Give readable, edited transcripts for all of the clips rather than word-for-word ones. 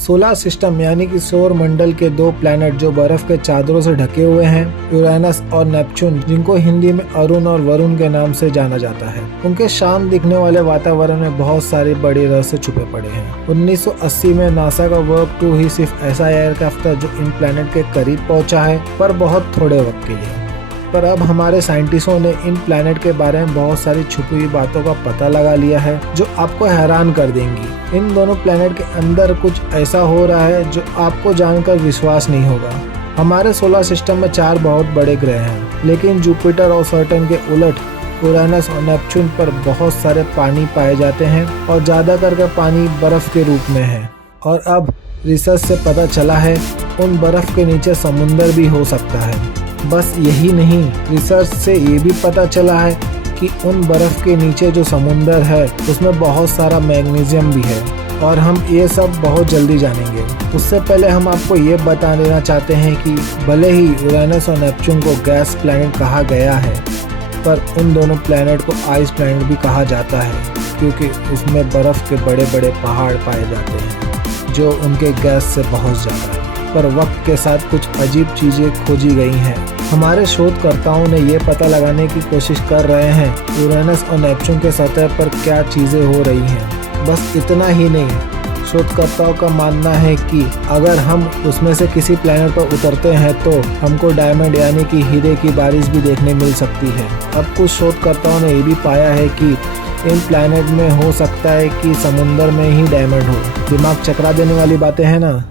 Solar system यानी कि सौर मंडल के दो प्लैनेट जो बर्फ के चादरों से ढके हुए हैं, यूरेनस और नेपच्यून, जिनको हिंदी में अरुण और वरुण के नाम से जाना जाता है। उनके शांत दिखने वाले वातावरण में बहुत सारे बड़े रहस्य छुपे पड़े हैं। 1980 में नासा का वर्क 2 ही सिर्फ ऐसा एयरक्राफ्ट था जो इन प्लैनेट के करीब पहुंचा है, पर बहुत थोड़े वक्त के लिए। पर अब हमारे साइंटिस्टों ने इन प्लैनेट के बारे में बहुत सारी छुपी हुई बातों का पता लगा लिया है जो आपको हैरान कर देंगी। इन दोनों प्लैनेट के अंदर कुछ ऐसा हो रहा है जो आपको जानकर विश्वास नहीं होगा। हमारे सोलर सिस्टम में 4 बहुत बड़े ग्रह हैं, लेकिन जुपिटर और सैटर्न के उलट यूरेनस और नेपच्यून पर बहुत सारे पानी पाए जाते हैं और ज़्यादा करके पानी बर्फ के रूप में है। और अब रिसर्च से पता चला है उन बर्फ के नीचे समुंदर भी हो सकता है। बस यही नहीं, रिसर्च से ये भी पता चला है कि उन बर्फ के नीचे जो समुंदर है उसमें बहुत सारा मैग्नीशियम भी है, और हम ये सब बहुत जल्दी जानेंगे। उससे पहले हम आपको ये बता देना चाहते हैं कि भले ही यूरेनस और नेपच्यून को गैस प्लैनेट कहा गया है, पर उन दोनों प्लैनेट को आइस प्लैनेट भी कहा जाता है, क्योंकि उसमें बर्फ के बड़े बड़े पहाड़ पाए जाते हैं जो उनके गैस से बहुत ज़्यादा है। पर वक्त के साथ कुछ अजीब चीज़ें खोजी गई हैं। हमारे शोधकर्ताओं ने ये पता लगाने की कोशिश कर रहे हैं यूरेनस और नेपच्यून के सतह पर क्या चीज़ें हो रही हैं। बस इतना ही नहीं, शोधकर्ताओं का मानना है कि अगर हम उसमें से किसी प्लैनेट पर उतरते हैं तो हमको डायमंड यानी कि हीरे की बारिश भी देखने मिल सकती है। अब कुछ शोधकर्ताओं ने ये भी पाया है कि इन प्लैनेट में हो सकता है कि समुंदर में ही डायमंड हो। दिमाग चकरा देने वाली बातें हैं ना।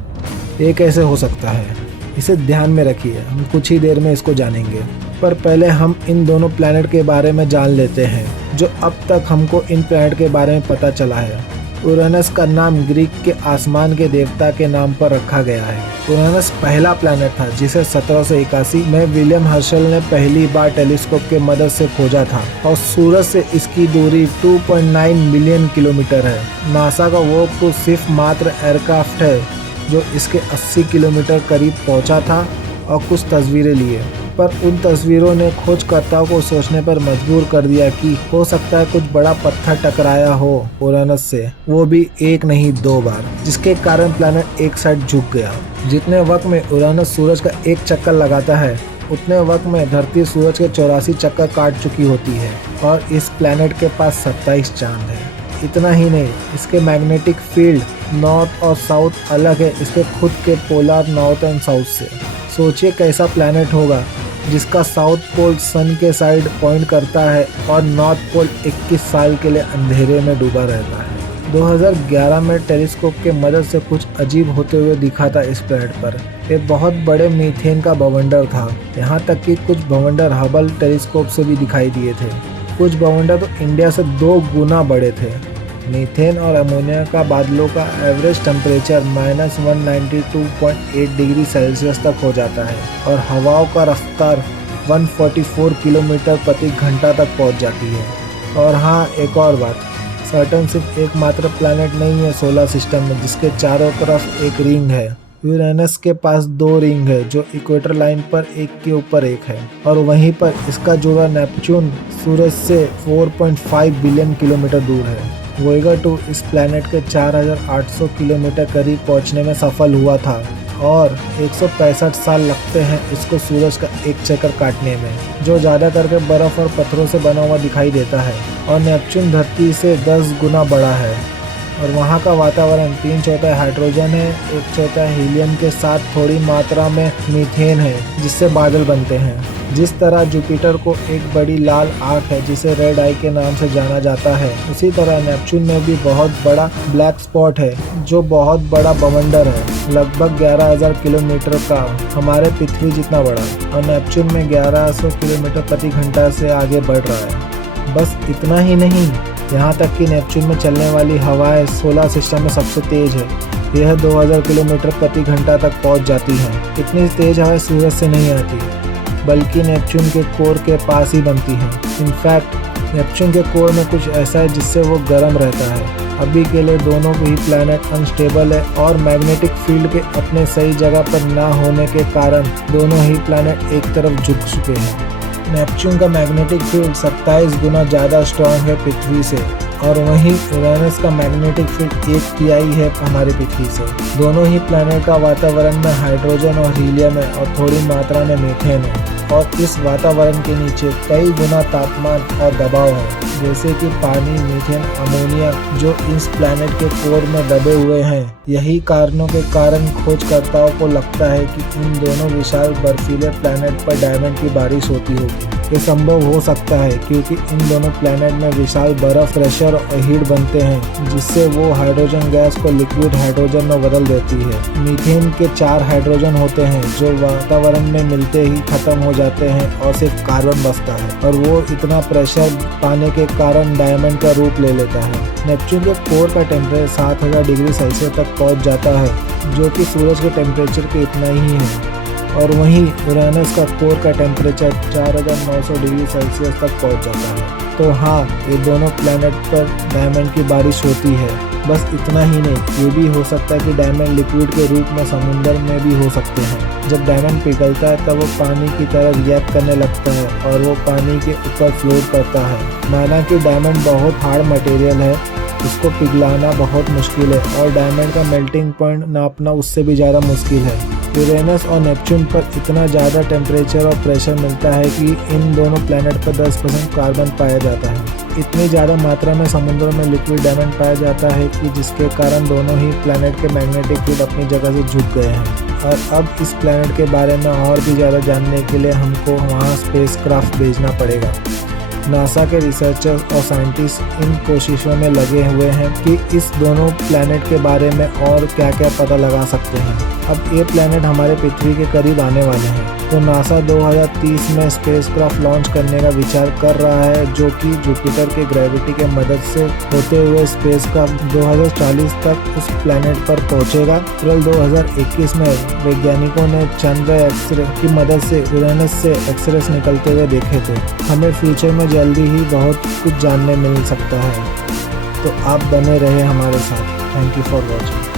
ये कैसे हो सकता है, इसे ध्यान में रखिए, हम कुछ ही देर में इसको जानेंगे। पर पहले हम इन दोनों प्लैनेट के बारे में जान लेते हैं जो अब तक हमको इन प्लैनेट के बारे में पता चला है। यूरेनस का नाम ग्रीक के आसमान के देवता के नाम पर रखा गया है। यूरेनस पहला प्लैनेट था जिसे 1781 में विलियम हर्शल ने पहली बार टेलीस्कोप के मदद से खोजा था, और सूरज से इसकी दूरी 2.9 मिलियन किलोमीटर है। नासा का वो तो सिर्फ मात्र एयरक्राफ्ट है जो इसके 80 किलोमीटर करीब पहुंचा था और कुछ तस्वीरें लिए, पर उन तस्वीरों ने खोजकर्ताओं को सोचने पर मजबूर कर दिया कि हो सकता है कुछ बड़ा पत्थर टकराया हो यूरेनस से, वो भी एक नहीं 2 बार, जिसके कारण प्लैनेट एक साइड झुक गया। जितने वक्त में यूरेनस सूरज का एक चक्कर लगाता है, उतने वक्त में धरती सूरज के 84 चक्कर काट चुकी होती है, और इस प्लैनेट के पास 27 चांद है। इतना ही नहीं, इसके मैग्नेटिक फील्ड नॉर्थ और साउथ अलग है इसके खुद के पोलर नॉर्थ एंड साउथ से। सोचिए कैसा प्लैनेट होगा जिसका साउथ पोल सन के साइड पॉइंट करता है और नॉर्थ पोल 21 साल के लिए अंधेरे में डूबा रहता है। 2011 में टेलीस्कोप के मदद से कुछ अजीब होते हुए दिखा था इस प्लैनेट पर। एक बहुत बड़े मीथेन का बवंडर था, यहाँ तक कि कुछ बवंडर हबल टेलीस्कोप से भी दिखाई दिए थे। कुछ बवंडर तो इंडिया से 2 गुना बड़े थे। मीथेन और अमोनिया का बादलों का एवरेज टेम्परेचर -192.8 डिग्री सेल्सियस तक हो जाता है, और हवाओं का रफ्तार 144 किलोमीटर प्रति घंटा तक पहुंच जाती है। और हाँ, एक और बात, सैटर्न सिर्फ एकमात्र प्लैनेट नहीं है सोलर सिस्टम में जिसके चारों तरफ एक रिंग है। यूरेनस के पास 2 रिंग है जो इक्वेटर लाइन पर एक के ऊपर एक है, और वहीं पर इसका जोड़ा नेपच्यून सूरज से 4.5 बिलियन किलोमीटर दूर है। वोयेजर 2 इस प्लैनेट के 4800 किलोमीटर करीब पहुंचने में सफल हुआ था, और 165 साल लगते हैं इसको सूरज का एक चक्कर काटने में, जो ज़्यादा करके बर्फ़ और पत्थरों से बना हुआ दिखाई देता है। और नेपच्यून धरती से 10 गुना बड़ा है, और वहाँ का वातावरण 3/4 हाइड्रोजन है, 1/4 हीलियम के साथ थोड़ी मात्रा में मीथेन है जिससे बादल बनते हैं। जिस तरह जुपिटर को एक बड़ी लाल आंख है जिसे रेड आई के नाम से जाना जाता है, उसी तरह नेपच्यून में भी बहुत बड़ा ब्लैक स्पॉट है जो बहुत बड़ा बवंडर है, लगभग 11,000 किलोमीटर का, हमारे पृथ्वी जितना बड़ा, और नेपच्यून में 1100 किलोमीटर प्रति घंटा से आगे बढ़ रहा है। बस इतना ही नहीं, यहाँ तक कि नेपच्यून में चलने वाली हवाएं सोलर सिस्टम में सबसे तेज है। यह 2000 किलोमीटर प्रति घंटा तक पहुँच जाती है। इतनी तेज हवाएं सूरज से नहीं आती, बल्कि नेपच्यून के कोर के पास ही बनती हैं। इनफैक्ट नेपच्यून के कोर में कुछ ऐसा है जिससे वो गर्म रहता है। अभी के लिए दोनों ही प्लैनेट अनस्टेबल है, और मैग्नेटिक फील्ड के अपने सही जगह पर ना होने के कारण दोनों ही प्लैनेट एक तरफ झुक चुके हैं। नेपच्यून का मैग्नेटिक फील्ड 27 गुना ज़्यादा स्ट्रॉन्ग है पृथ्वी से, और वहीं यूरेनस का मैग्नेटिक फील्ड 1 तिहाई है हमारे पृथ्वी से। दोनों ही प्लैनेट का वातावरण में हाइड्रोजन और हीलियम है और थोड़ी मात्रा में मीथेन है, और इस वातावरण के नीचे कई गुना तापमान और दबाव है, जैसे कि पानी, मीथेन, अमोनिया, जो इस प्लैनेट के कोर में दबे हुए हैं। यही कारणों के कारण खोजकर्ताओं को लगता है कि इन दोनों विशाल बर्फीले प्लैनेट पर डायमंड की बारिश होती होगी। ये संभव हो सकता है क्योंकि इन दोनों प्लैनेट में विशाल बर्फ, प्रेशर और हीट बनते हैं, जिससे वो हाइड्रोजन गैस को लिक्विड हाइड्रोजन में बदल देती है। मीथेन के 4 हाइड्रोजन होते हैं जो वातावरण में मिलते ही खत्म हो जाते हैं और सिर्फ कार्बन बचता है, और वो इतना प्रेशर पाने के कारण डायमंड का रूप ले लेता है। नेपच्यून के कोर का टेम्परेचर 7000 डिग्री सेल्सियस तक पहुंच जाता है, जो कि सूरज के टेम्परेचर के इतना ही है, और वहीं यूरेनस का कोर का टेम्परेचर 4900 डिग्री सेल्सियस तक पहुंच जाता है। तो हाँ, ये दोनों प्लैनेट पर डायमंड की बारिश होती है। बस इतना ही नहीं, ये भी हो सकता है कि डायमंड लिक्विड के रूप में समुद्र में भी हो सकते हैं। जब डायमंड पिघलता है तब वो पानी की तरह रिएक्ट करने लगता है और वो पानी के ऊपर फ्लोट करता है। माना कि डायमंड बहुत हार्ड मटेरियल है, उसको पिघलाना बहुत मुश्किल है, और डायमंड का मेल्टिंग पॉइंट नापना उससे भी ज़्यादा मुश्किल है। यूरेनस और नेपच्यून पर इतना ज़्यादा टेम्परेचर और प्रेशर मिलता है कि इन दोनों प्लैनेट पर 10% कार्बन पाया जाता है। इतनी ज़्यादा मात्रा में समुद्र में लिक्विड डायमंड पाया जाता है कि जिसके कारण दोनों ही प्लैनेट के मैग्नेटिक फील्ड अपनी जगह से झुक गए हैं। और अब इस प्लैनेट के बारे में और भी ज़्यादा जानने के लिए हमको वहाँ स्पेसक्राफ्ट भेजना पड़ेगा। नासा के रिसर्चर्स और साइंटिस्ट इन कोशिशों में लगे हुए हैं कि इस दोनों प्लैनेट के बारे में और क्या क्या पता लगा सकते हैं। अब ये प्लैनेट हमारे पृथ्वी के करीब आने वाले हैं, तो नासा 2030 में स्पेसक्राफ्ट लॉन्च करने का विचार कर रहा है, जो कि जुपिटर के ग्रेविटी के मदद से होते हुए स्पेसक्राफ्ट 2040 तक उस प्लैनेट पर पहुंचेगा। अप्रैल 2021 में वैज्ञानिकों ने चंद्र एक्सरे की मदद से यूरेनस से एक्सरेस निकलते हुए देखे थे। हमें फ्यूचर में जल्दी ही बहुत कुछ जानने मिल सकता है, तो आप बने रहे हमारे साथ। Thank you for watching.